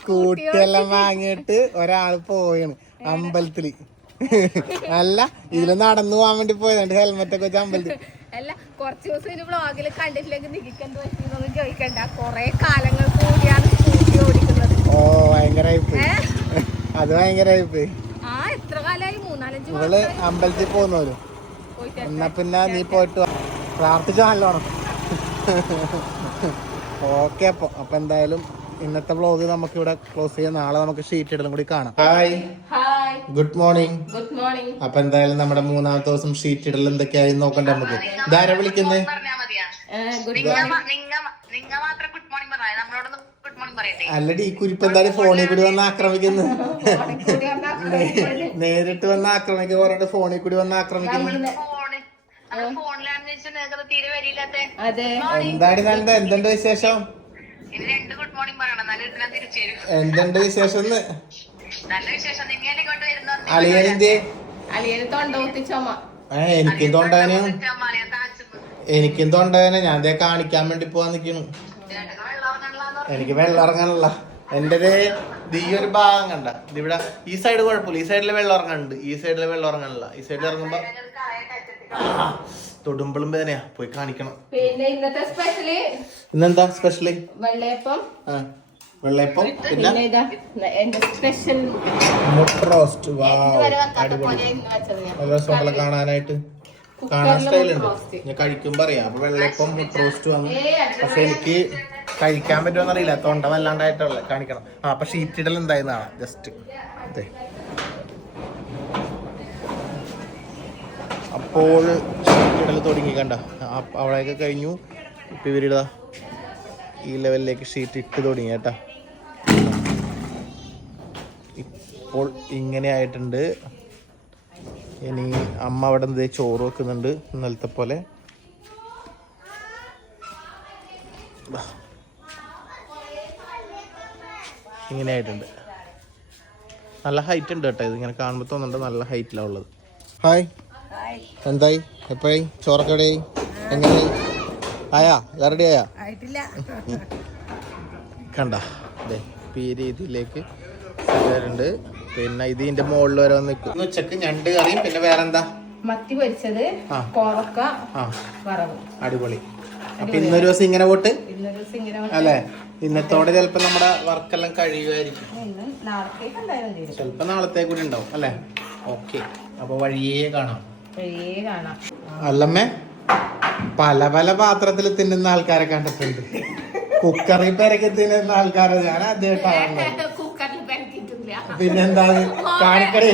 B: സ്കൂട്ടി എല്ലാം വാങ്ങിയിട്ട് ഒരാൾ പോയാണ് അമ്പലത്തിൽ. അല്ല ഇതിൽ നടന്നു പോവാൻ വേണ്ടി പോയത്. ഹെൽമെറ്റ് ഒക്കെ വെച്ച് അമ്പലത്തിൽ.
A: അല്ല കുറച്ച് ദിവസം ഇനി വ്ളോഗിൽ കണ്ടിട്ടില്ലെങ്കിൽ നികിക്കെന്ത് പറ്റിയെന്നൊന്നും ചോദിക്കണ്ട. കൊറേ കാലങ്ങൾ കൂടിയാണ് സ്കൂട്ടി ഓടിക്കുന്നത്.
B: ഓ ഭയങ്കരായിപ്പോയി
A: പോയി
B: അത് ഭയങ്കരായിപ്പോയി
A: ആ എത്ര കാലായി? മൂന്നാലഞ്ച്
B: ഇവൾ അമ്പലത്തിൽ പോകുന്നവരും. എന്നാ പിന്നെ നീ പോയിട്ട്. പ്രാർത്ഥിച്ചോ നല്ലോണം. ഓക്കെ അപ്പൊ അപ്പൊ എന്തായാലും ഇന്നത്തെ വ്ളോഗ് നമുക്ക് ഇവിടെ ക്ലോസ് ചെയ്യാം. നാളെ നമുക്ക് ഷീറ്റ് ഇടലും കൂടി കാണാം. Hi
A: hi
B: good morning
A: good morning
B: അപ്പൊ എന്തായാലും നമ്മുടെ മൂന്നാമത്തെ ദിവസം ഷീറ്റ് ഇടൽ എന്തൊക്കെയായി നോക്കണ്ട നമുക്ക്? ഇതാരാ വിളിക്കുന്നത്
A: ഗുഡ്
B: അല്ലടി ഈ കുരിപ്പ് എന്തായാലും ഫോണിൽ കൂടി വന്ന് ആക്രമിക്കുന്നു. [LAUGHS] നേരിട്ട് വന്ന് ആക്രമിക്കുക പറഞ്ഞിട്ട് ഫോണിൽ കൂടി വന്ന് ആക്രമിക്കുന്നു. എന്താണ് നന്ദ എന്തുണ്ട് വിശേഷം? എന്തുണ്ട് വിശേഷം. എനിക്കും തൊണ്ടവന് എനിക്കും തൊണ്ടവനെ ഞാൻ ദേ കാണിക്കാൻ വേണ്ടി പോവാൻ നിക്കണു എനിക്ക് വെള്ളം ഇറങ്ങാനുള്ള എന്റെ ഈ ഒരു ഭാഗം കണ്ട. ഇതിവിടെ ഈ സൈഡ് കുഴപ്പമില്ല. ഈ സൈഡിൽ വെള്ളം ഇറങ്ങാനുണ്ട് ഈ സൈഡിൽ വെള്ളം ഇറങ്ങാനില്ല ഈ സൈഡിൽ ഇറങ്ങുമ്പോ തൊടുമ്പളും വേദനയാ. പോയി കാണിക്കണം.
A: പിന്നെ ഇന്നത്തെ സ്പെഷ്യൽ
B: ഇന്നെന്താ സ്പെഷ്യലി
A: വെള്ളയപ്പം.
B: ആ വെള്ളയപ്പം. പിന്നെ?
A: പിന്നെ എന്റെ സ്പെഷ്യൽ
B: മുട്ട റോസ്റ്റ് നല്ല രസമുള്ള കാണാനായിട്ട് കാണാൻ സ്റ്റൈലുണ്ട് ഞാൻ കഴിക്കുമ്പോ അറിയാം. അപ്പൊ വെള്ളയപ്പം മുട്ട റോസ്റ്റ് വന്നു പക്ഷെ എനിക്ക് കഴിക്കാൻ പറ്റുമെന്നറിയില്ല. തൊണ്ട വല്ലാണ്ടായിട്ടുള്ള കാണിക്കണം. ആ അപ്പൊ ഷീറ്റ് ഇടൽ എന്തായിരുന്നാണ് ജസ്റ്റ് അതെ അപ്പോൾ ഷീറ്റ് ഇടൽ തുടങ്ങി കണ്ട. അവിടെയൊക്കെ കഴിഞ്ഞു. ഇപ്പം ഇവരിടാ ഈ ലെവലിലേക്ക് ഷീറ്റ് ഇട്ട് തുടങ്ങി കേട്ടാ. ഇപ്പോൾ ഇങ്ങനെ ആയിട്ടുണ്ട്. ഇനി അമ്മ അവിടെ നിന്ന് ചോറ് വെക്കുന്നുണ്ട് ഇന്നലത്തെ പോലെ. ഇങ്ങനെ ആയിട്ടുണ്ട്. നല്ല ഹൈറ്റ് ഉണ്ട് കേട്ടോ ഇത് ഇങ്ങനെ കാണുമ്പോൾ തോന്നുന്നുണ്ട് നല്ല ഹൈറ്റിലാണ് ഉള്ളത്. ഹായ്. എന്തായി? എപ്പോഴായി? ചോറൊക്കെ എവിടെയായി? എങ്ങനെയായി? ആയാ? റെഡി ആയാ? കണ്ട. അതെ ഈ രീതിയിലേക്ക് ഉണ്ട് പിന്നെ ഇത് ഇതിന്റെ മുകളിൽ വരെ നിൽക്കും. ഉച്ചയ്ക്ക് ഞണ്ട് കറിയും പിന്നെ വേറെന്താ?
E: മത്തി പൊരിച്ചത്. കോവക്ക വറവ്.
B: അടിപൊളി. അപ്പൊ ഇന്നൊരു ദിവസം ഇങ്ങനെ പോട്ട്?
E: അല്ലെ ദിവസം ഇങ്ങനെ
B: അല്ലേ? ഇന്നത്തോടെ ചിലപ്പോ നമ്മുടെ വർക്കെല്ലാം കഴിയുമായിരിക്കും. ചിലപ്പോ നാളത്തെ കൂടി ഉണ്ടാവും അല്ലെ? ഓക്കെ. അപ്പൊ വഴിയേ കാണാം.
E: കാണാം
B: അല്ലമ്മേ പല പല പാത്രത്തിൽ തിന്നുന്ന ആൾക്കാരെ കണ്ടിട്ടുണ്ട്. കുക്കറിൽ പെരക്കി തിന്നുന്ന ആൾക്കാരെ ഞാൻ ആദ്യമായിട്ടാണ് പിന്നെന്താ? കാണിക്കടേ.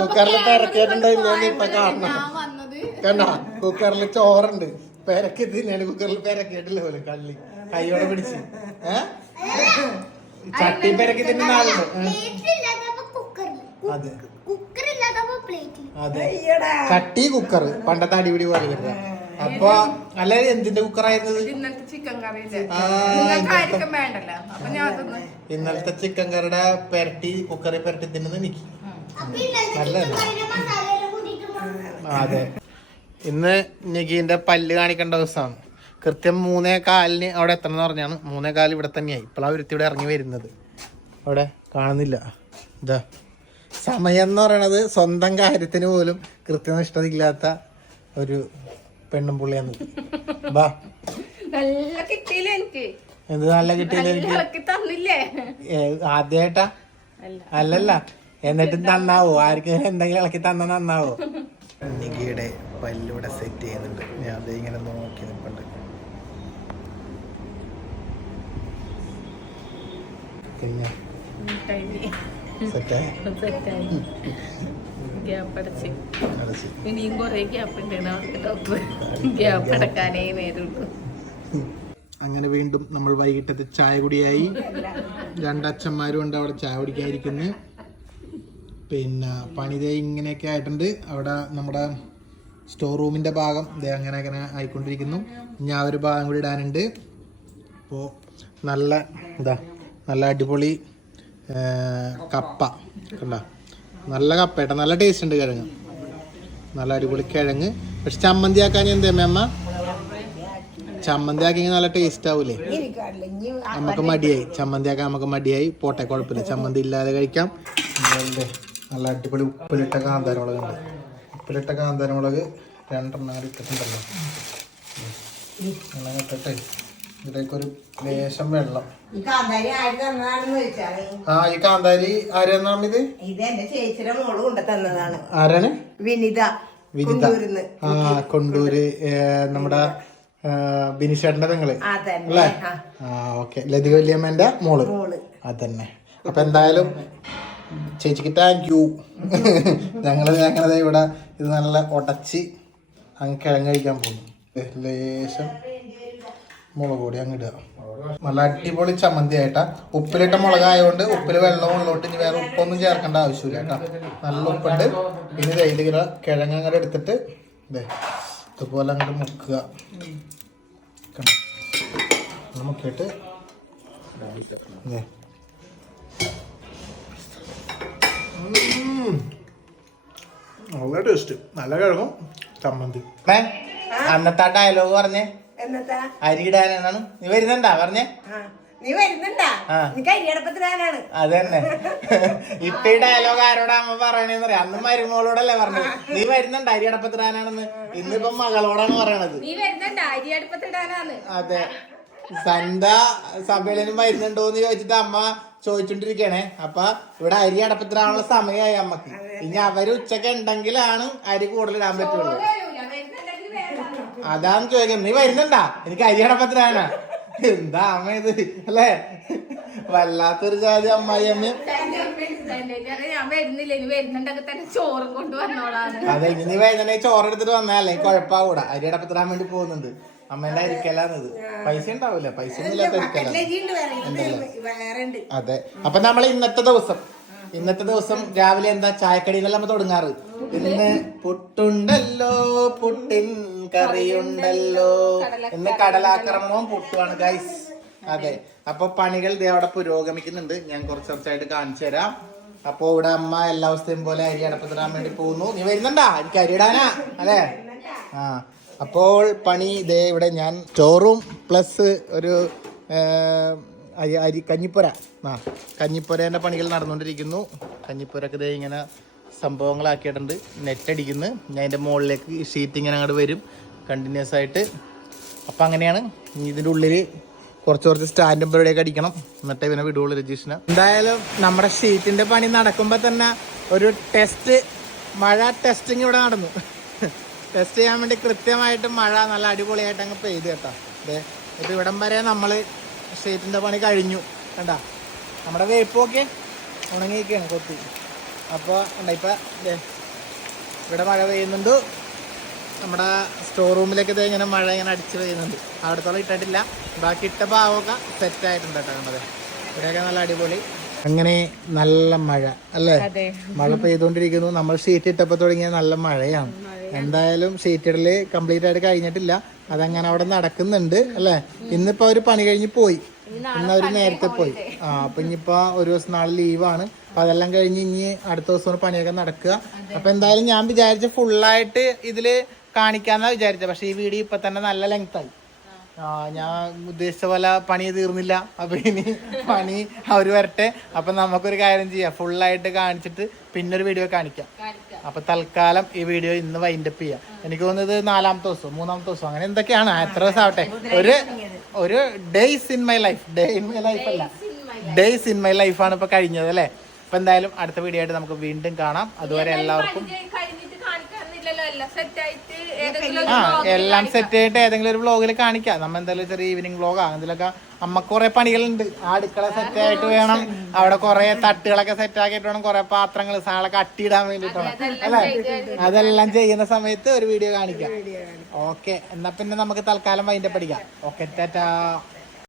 B: കുക്കറിൽ പെരക്കിയിട്ടുണ്ടോന്ന് ഇപ്പൊ കാണണം. കണ്ട? കുക്കറിൽ ചോറുണ്ട്. പെരക്കി തിന്നാണ്. കുക്കറിൽ പെരക്കിയിട്ടില്ല പോലെ കള്ളി. കൈയോടെ പിടിച്ച്. ഏഹ് ചട്ടി പെരക്കി തിന്നുന്ന ആളുണ്ട്. അതെ. അതെ. ചട്ടി കുക്കർ പണ്ടത്തെ അടിപിടി പോലെ വരുന്ന അപ്പൊ അല്ല എന്തിന്റെ കുക്കറായിരുന്നത് ഇന്നലത്തെ ചിക്കൻ കറിയുടെ പെരട്ടി കുക്കറി പെരട്ടി
F: തിന്നത് നിക്കി
B: നല്ല അതെ. ഇന്ന് നികീന്റെ പല്ല് കാണിക്കേണ്ട ദിവസമാണ്. കൃത്യം മൂന്നേ കാലിന് അവിടെ എത്തണം എന്ന് പറഞ്ഞാണ്. മൂന്നേ കാൽ ഇവിടെ തന്നെയായി. ഇപ്പോഴാണ് ഒരുത്തി ഇവിടെ ഇറങ്ങി വരുന്നത്. അവിടെ കാണുന്നില്ല. ഇതാ സമയം എന്ന് പറയണത് സ്വന്തം കാര്യത്തിന് പോലും കൃത്യനിഷ്ഠതയില്ലാത്ത ഒരു പെണ്ണും പുള്ളിയാണ്. ബാ.
E: നല്ല കിട്ടിയില്ല എനിക്ക്?
B: എന്ത് നല്ല കിട്ടിയില്ല എനിക്ക്?
E: തന്നില്ലേ?
B: ആദ്യമായിട്ടാ അല്ലല്ല. എന്നിട്ടും നന്നാവോ? ആർക്കും എന്തെങ്കിലും ഇളക്കി തന്ന നന്നാവോ? നികിയുടെ പല്ലൂടെ സെറ്റ് ചെയ്യുന്നുണ്ട്. ഞാൻ അത് ഇങ്ങനെ നോക്കി നിൽപ്പുണ്ട് പിന്നെ? സെറ്റായി.
E: ഗ്യാപ്പ് അടച്ച്.
B: അടച്ച്.
E: ഇനിയും കുറെ ഗ്യാപ്പ് ഉണ്ട് ഡോക്ടർ ഗ്യാപ്പ് അടക്കാനേ നേരുള്ളൂ
B: അങ്ങനെ വീണ്ടും നമ്മൾ വൈകിട്ടത്തെ ചായ കുടിയായി. രണ്ടച്ഛന്മാരും ഉണ്ട് അവിടെ ചായ കുടിക്കാതിരിക്കുന്നു പിന്നെ പണിതേ ഇങ്ങനെയൊക്കെ ആയിട്ടുണ്ട്. അവിടെ നമ്മുടെ സ്റ്റോർ റൂമിന്റെ ഭാഗം ദേ അങ്ങനെ അങ്ങനെ ആയിക്കൊണ്ടിരിക്കുന്നു. ഇനി ആ ഒരു ഭാഗം കൂടി ഇടാനുണ്ട്. അപ്പോൾ നല്ല എന്താ നല്ല അടിപൊളി കപ്പ. കണ്ട? നല്ല കപ്പ കേട്ടോ നല്ല ടേസ്റ്റ് ഉണ്ട് കിഴങ്ങ്. നല്ല അടിപൊളി കിഴങ്ങ്. പക്ഷെ ചമ്മന്തി ആക്കാൻ എന്താ അമ്മ ചമ്മന്തി ആക്കി നല്ല ടേസ്റ്റ് ആവൂലേ? നമുക്ക് മടിയായി. ചമ്മന്തി ആക്കാൻ നമുക്ക് മടിയായി. പോട്ടെ കുഴപ്പമില്ല. ചമ്മന്തി ഇല്ലാതെ കഴിക്കാം. നല്ല അടിപൊളി ഉപ്പിലിട്ട കാന്താരമുളക് ഉണ്ട്. ഉപ്പിലിട്ട കാന്താരമുളക് രണ്ടെണ്ണം ഇട്ടിട്ടുണ്ടല്ലോ. അങ്ങനെ ഇതിലേക്ക് ഒരു ലേശം വെള്ളം.
C: ഈ കാന്താരി ആര് തന്നതാണെന്ന് ചോദിച്ചാണ്
B: ആ ഈ കാന്താരി ആരെന്നാണ് ഇത്
C: ഇത് എന്റെ ചേച്ചിയുടെ മോൾ കൊണ്ടു തന്നതാണ്.
B: ആരാണ്?
C: വിനിത.
B: വിനിത.
C: കൊണ്ടൂരിന്ന്.
B: ആ കൊണ്ടൂര് ഏ, നമ്മുടെ ബിനിഷേട്ടന്റെ തങ്ങൾ
C: അതന്നെ.
B: അല്ലേ?
C: ആ,
B: ആ ഓക്കെ. ലതി വല്യമ്മന്റെ മോൾ.
C: മോൾ.
B: അതന്നെ. അപ്പൊ എന്തായാലും ചേച്ചിക്ക് താങ്ക് യു ഞങ്ങൾ ഞങ്ങളത് ഇവിടെ ഇത് നല്ല ഉടച്ച് അങ്ങ് കിഴങ്ങ് കഴിക്കാൻ പോകുന്നു. ലേശം മുളക് പൊടി അങ്ങ് ഇടുക. നല്ല അടിപൊളി ചമ്മന്തി ആയിട്ടാ. ഉപ്പിലിട്ട മുളകായതുകൊണ്ട് ഉപ്പിൽ വെള്ളം ഉള്ളോട്ട് ഇനി വേറെ ഉപ്പൊന്നും ചേർക്കേണ്ട ആവശ്യമില്ല കേട്ടോ. നല്ല ഉപ്പുണ്ട്. ഇനി ഇത് ഇതിങ്ങനെ കിഴങ്ങ് അങ്ങോട്ട് എടുത്തിട്ട് ദേ ഇതുപോലെ അങ്ങോട്ട് മുക്കുക? അങ്ങനെ മുക്കിയിട്ട് നല്ല ടേസ്റ്റ് നല്ല കിഴങ്ങും ചമ്മന്തി. അന്നത്തെ അന്നത്തെ ഡയലോഗ് പറഞ്ഞേ.
C: എന്നത്താ?
B: അരിയിടാനാണ് നീ വരുന്നുണ്ടാ? പറഞ്ഞേ.
C: ആ, നീ വരുന്നുണ്ടാ?
B: ആ.
C: തന്നെ
B: അതന്നെ. ഇപ്പൊ ഈ ഡയലോഗ് ആരോടാ അമ്മ പറയണെന്ന് പറയാം അന്ന് മരുമോളോടല്ലേ പറഞ്ഞത്. നീ വരുന്നുണ്ട് അരി അടപ്പത്തിടാനാണെന്ന് ഇന്നിപ്പം മകളോടാണ് പറയണത്.
E: നീ വരുന്നുണ്ടാ. അരി അടുപ്പത്തിടാനാണ്
B: അതെ. സന്ത സഭയിലും വരുന്നുണ്ടോന്ന് ചോദിച്ചിട്ട് അമ്മ ചോദിച്ചോണ്ടിരിക്കണേ. അപ്പൊ ഇവിടെ അരി അടപ്പത്തിടാനുള്ള സമയമായി അമ്മയ്ക്ക്. ഇനി അവർ ഉച്ചയ്ക്ക് ഉണ്ടെങ്കിലാണ് അരി കൂടുതലിടാൻ പറ്റുള്ളൂ. അതാണ് ചോദിക്കുന്നത് നീ വരുന്നുണ്ടാ? എനിക്ക് അരിയടപ്പത്തിനാണ് എന്താ അമ്മ ഇത്? അല്ലേ? വല്ലാത്തൊരു ജാതി അമ്മായി അമ്മ.
E: അതെ ഇനി നീ തന്നെ ചോറും
B: എടുത്തിട്ട് വന്നാലേ കുഴപ്പാവൂടാ. അരിയടപ്പത്തിനാൻ വേണ്ടി പോകുന്നുണ്ട്. അമ്മേന്റെ അരിക്കലാന്നത് പൈസ ഉണ്ടാവില്ല പൈസ ഒന്നും ഇല്ലാത്ത അരിക്കലാണ് അതെ. അപ്പൊ നമ്മളെ ഇന്നത്തെ ദിവസം ഇന്നത്തെ ദിവസം രാവിലെ എന്താ ചായക്കടി എന്നെല്ലാം നമ്മൾ തുടങ്ങാറ്? ഇന്ന് പുട്ടുണ്ടല്ലോ പുട്ടിൻ കറിയുണ്ടല്ലോ. ഇന്ന് കടലാക്രമവും പുട്ടുമാണ് ഗൈസ് അതെ. അപ്പൊ പണികൾ അവിടെ പുരോഗമിക്കുന്നുണ്ട്. ഞാൻ കുറച്ച് കുറച്ചായിട്ട് കാണിച്ചു തരാം. അപ്പൊ ഇവിടെ അമ്മ എല്ലാ അവസ്ഥയും പോലെ അരി അടപ്പത്തിടാൻ വേണ്ടി പോകുന്നു. നീ വരുന്നുണ്ടാ? എനിക്ക് അരി ഇടാനാ അല്ലേ? ആ. അപ്പോൾ പണി ഇതേ ഇവിടെ ഞാൻ ചോറും പ്ലസ് ഒരു അരി അരി കഞ്ഞിപ്പുര. ആ കഞ്ഞിപ്പുരേന്റെ പണികൾ നടന്നുകൊണ്ടിരിക്കുന്നു. കഞ്ഞിപ്പുരക്ക് ഇതേ ഇങ്ങനെ സംഭവങ്ങളാക്കിയിട്ടുണ്ട്. നെറ്റടിക്കുന്നു. ഞാൻ അതിന്റെ മുകളിലേക്ക് ഷീറ്റ് ഇങ്ങനെ അങ്ങോട്ട് വരും. കണ്ടിന്യൂസ് ആയിട്ട്. അപ്പം അങ്ങനെയാണ്. ഇതിന്റെ ഉള്ളിൽ കുറച്ച് കുറച്ച് സ്റ്റാൻഡും പരിപാടിയൊക്കെ അടിക്കണം. എന്നിട്ടേ പിന്നെ വിടുള്ളൂ രജീഷിന്. എന്തായാലും നമ്മുടെ ഷീറ്റിന്റെ പണി നടക്കുമ്പോൾ തന്നെ ഒരു ടെസ്റ്റ് മഴ ടെസ്റ്റിംഗ് ഇവിടെ നടന്നു. ടെസ്റ്റ് ചെയ്യാൻ വേണ്ടി കൃത്യമായിട്ട് മഴ നല്ല അടിപൊളിയായിട്ട് അങ്ങ് പെയ്ത് കേട്ടോ. അതെ ഇപ്പം ഇവിടം വരെ നമ്മൾ ഷീറ്റിന്റെ പണി കഴിഞ്ഞു. കണ്ട? നമ്മുടെ വേപ്പൊക്കെ ഉണങ്ങിയിരിക്കുകയാണ് കൊത്തി. അപ്പോൾ കണ്ട ഇപ്പം ഇവിടെ മഴ പെയ്യുന്നുണ്ട്. നമ്മുടെ സ്റ്റോർ റൂമിലേക്ക് ഇങ്ങനെ മഴ ഇങ്ങനെ അടിച്ച് പെയ്യുന്നുണ്ട്. അവിടത്തോളം ഇട്ടിട്ടില്ല. ബാക്കി ഇട്ട ഭാഗമൊക്കെ സെറ്റ് ആയിട്ടുണ്ട് കേട്ടോ കണ്ടത് ഇവിടെയൊക്കെ നല്ല അടിപൊളി. അങ്ങനെ നല്ല മഴ അല്ലേ? മഴ പെയ്തുകൊണ്ടിരിക്കുന്നു. നമ്മൾ ഷീറ്റ് ഇട്ടപ്പോൾ തുടങ്ങിയ നല്ല മഴയാണ്. എന്തായാലും സീറ്റഡിൽ കംപ്ലീറ്റ് ആയിട്ട് കഴിഞ്ഞിട്ടില്ല. അതങ്ങനെ അവിടെ നടക്കുന്നുണ്ട് അല്ലേ? ഇന്നിപ്പോ അവർ പണി കഴിഞ്ഞ് പോയി. ഇന്ന് അവർ നേരത്തെ പോയി. ആ അപ്പൊ ഇനിയിപ്പോ ഒരു ദിവസം നാളെ ലീവാണ്. അപ്പൊ അതെല്ലാം കഴിഞ്ഞ് ഇനി അടുത്ത ദിവസം പണിയൊക്കെ നടക്കുക. അപ്പൊ എന്തായാലും ഞാൻ വിചാരിച്ച ഫുള്ളായിട്ട് ഇതിൽ കാണിക്കാന്നാ വിചാരിച്ചത്. പക്ഷെ ഈ വീഡിയോ ഇപ്പൊ തന്നെ നല്ല ലെങ്ത് ആയി ആ ഞാൻ ഉദ്ദേശിച്ച പോലെ പണി തീർന്നില്ല. അപ്പൊ ഇനി പണി അവർ വരട്ടെ. അപ്പൊ നമുക്കൊരു കാര്യം ചെയ്യാം. ഫുള്ളായിട്ട് കാണിച്ചിട്ട് പിന്നൊരു വീഡിയോ കാണിക്കാം. അപ്പൊ തൽക്കാലം ഈ വീഡിയോ ഇന്ന് വൈൻഡപ്പ് ചെയ്യാം. എനിക്ക് തോന്നുന്നത് നാലാമത്തെ ദിവസം മൂന്നാമത്തെ ദിവസം അങ്ങനെ എന്തൊക്കെയാണ്? എത്ര ദിവസം ആവട്ടെ? ഒരു ഒരു days in my life day in my life അല്ല. ഡേയ്സ് ഇൻ മൈ ലൈഫ് ആണ് ഇപ്പൊ കഴിഞ്ഞത് അല്ലേ? അപ്പൊ എന്തായാലും അടുത്ത വീഡിയോ ആയിട്ട് നമുക്ക് വീണ്ടും കാണാം. അതുവരെ എല്ലാവർക്കും ആ എല്ലാം സെറ്റ് ചെയ്തിട്ട് ഏതെങ്കിലും ഒരു വ്ളോഗിൽ കാണിക്കാം. നമ്മ എന്തായാലും ചെറിയ ഈവനിങ് വ്ളോഗാ അതിലൊക്കെ അമ്മയ്ക്ക് കുറെ പണികളുണ്ട്. ആ അടുക്കള സെറ്റ് ആയിട്ട് വേണം. അവിടെ കുറെ തട്ടുകളൊക്കെ സെറ്റ് ആക്കിയിട്ട് വേണം. കുറെ പാത്രങ്ങൾ സാളൊക്കെ അട്ടിയിടാൻ വേണ്ടിട്ട് വേണം അല്ലേ? അതെല്ലാം ചെയ്യുന്ന സമയത്ത് ഒരു വീഡിയോ കാണിക്കാം. ഓക്കെ എന്നാ പിന്നെ നമുക്ക് തൽക്കാലം വൈൻഡപ്പ് അടിക്കാം. ഓക്കെ ടാറ്റാ